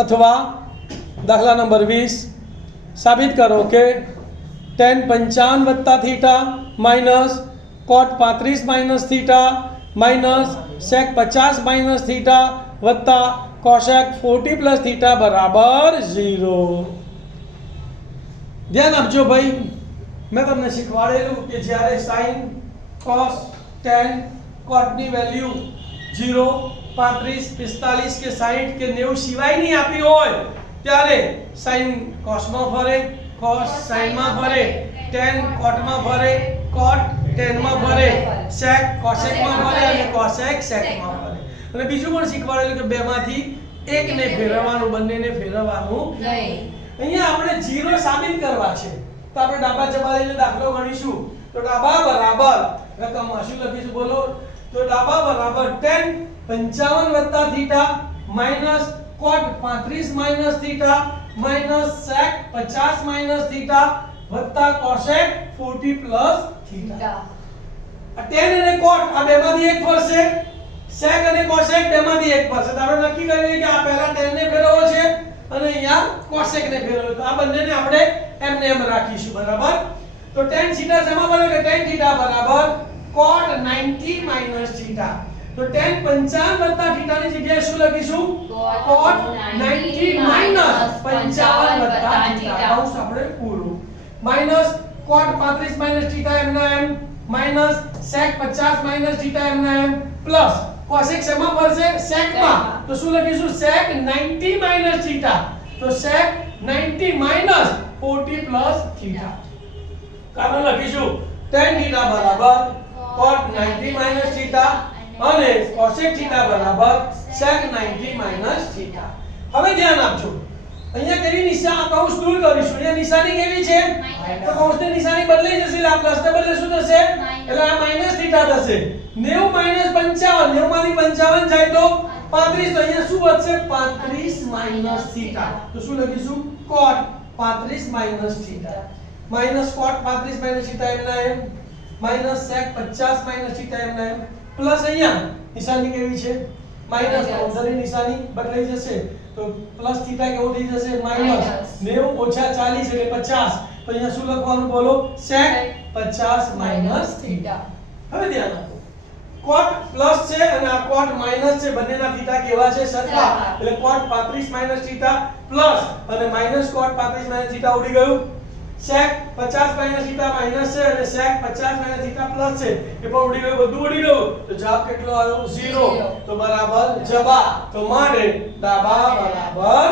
અથવા દાખલા નંબર વીસ સાબિત કરો કે ટેન પંચાવન વત્તા થીટા માઇનસ કોટ પાંત્રીસ માઇનસ થીટા માઇનસ સેક પચાસ માઇનસ થીટા વત્તા કોશેક ફોર્ટી પ્લસ થીટા બરાબર ઝીરો ધ્યાન આપજો ભાઈ મેં તમને શીખવાડેલું કે જ્યારે સાઈન કોસ ટેન કોટની વેલ્યુ ઝીરો પાંત્રીસ, પિસ્તાલીસ કે સાહીઠ કે નેવું સિવાયની આપી હોય, ત્યારે સાઈન કોસમાં ફરે કોસ સાઈનમાં ફરે ટેન કોટમાં ફરે કોટ ટેનમાં ફરે સેક કોસેકમાં ફરે અને કોસેક સેકમાં ફરે અને બીજું પણ શીખવાડેલું કે બેમાંથી એકને ફેરવવાનું, બંનેને ફેરવવાનું નહીં. અહીંયા આપણે જીરો સાબિત કરવા છે. તો આપણે ડાબા જવાબે દાખલો ગણીશું. તો ડાબા બરાબર રકમમાં શું લખીશું. બોલો. તો ડાબા બરાબર 10 55 વત્તા theta minus cot 35 minus theta minus sec 50 minus theta, વત્તા cosec 40 પ્લસ થીટા. આ tan અને cot આ બેમાંથી એક ફરશે. sec અને cosec બેમાંથી એક ફરશે. તો આપણે નક્કી કરીએ કે આ પહેલા tan ને ફેરવવો છે અને અહીંયા cosec ને ફેરવવો તો આ બંનેને આપણે એમને એમ રાખીશું. બરાબર? તો tan થીટા શેમાં કે tan થીટા બરાબર cot 90 minus theta તો tan 55 વત્તા થીટાની જગ્યાએ શું લખીશું cot 90 minus 55 વત્તા થીટા કૌંસ આપણે પૂરું minus cot 35 minus થીટા એમના એમ minus sec 50 minus થીટા એમના એમ પ્લસ cosec શેમાં પડશે sec માં તો શું લખીશું sec 90 minus theta તો sec 90 minus 40 plus theta કારણ લખીશું tan theta બરાબર cot 90 minus theta અને cosec theta બરાબર sec 90 minus theta. હવે ધ્યાન આપજો. અહીંયા કેવી નિશાન કૌંસ દૂર કરીશું. અહીંયા નિશાની કેવી છે? તો કૌંસની નિશાની બદલાઈ જશે એટલે આ પ્લસ ને બદલે શું થશે? એટલે આ માઇનસ થીટા થશે. 90 માઇનસ 55 90 માંથી 55 જાય તો 35 તો અહીંયા શું વધશે? 35 માઇનસ થીટા તો શું લખીશું? cot 35 minus theta minus cot 35 minus theta એમના એમ? માઇનસ sec 50 માઇનસ થીટા એમ એમ. પ્લસ અહીંયા નિશાની કેવી છે? માઇનસ તો નિશાની બદલાઈ જશે. તો પ્લસ થીટા કેવું થઈ જશે? માઇનસ 90 ઓછા 40 એટલે 50 તો અહીંયા શું લખવાનું બોલો? sec 50 minus theta. હવે ધ્યાન આપો. cot પ્લસ છે અને આ cot માઇનસ છે. બંનેના થીટા કેવા છે? સરખા. એટલે cot 35 માઇનસ થીટા પ્લસ અને માઇનસ cot 35 માઇનસ થીટા ઉડી ગયું. Sec 50 માઇનસ થીટા માઇનસ છે અને sec 50 માઇનસ થીટા પ્લસ છે. એ પણ ઉડી ગયું બધું ઉડી ગયું. તો જવાબ કેટલો આવ્યો? 0 તો બરાબર જવાબ. તો માને ડાબા બરાબર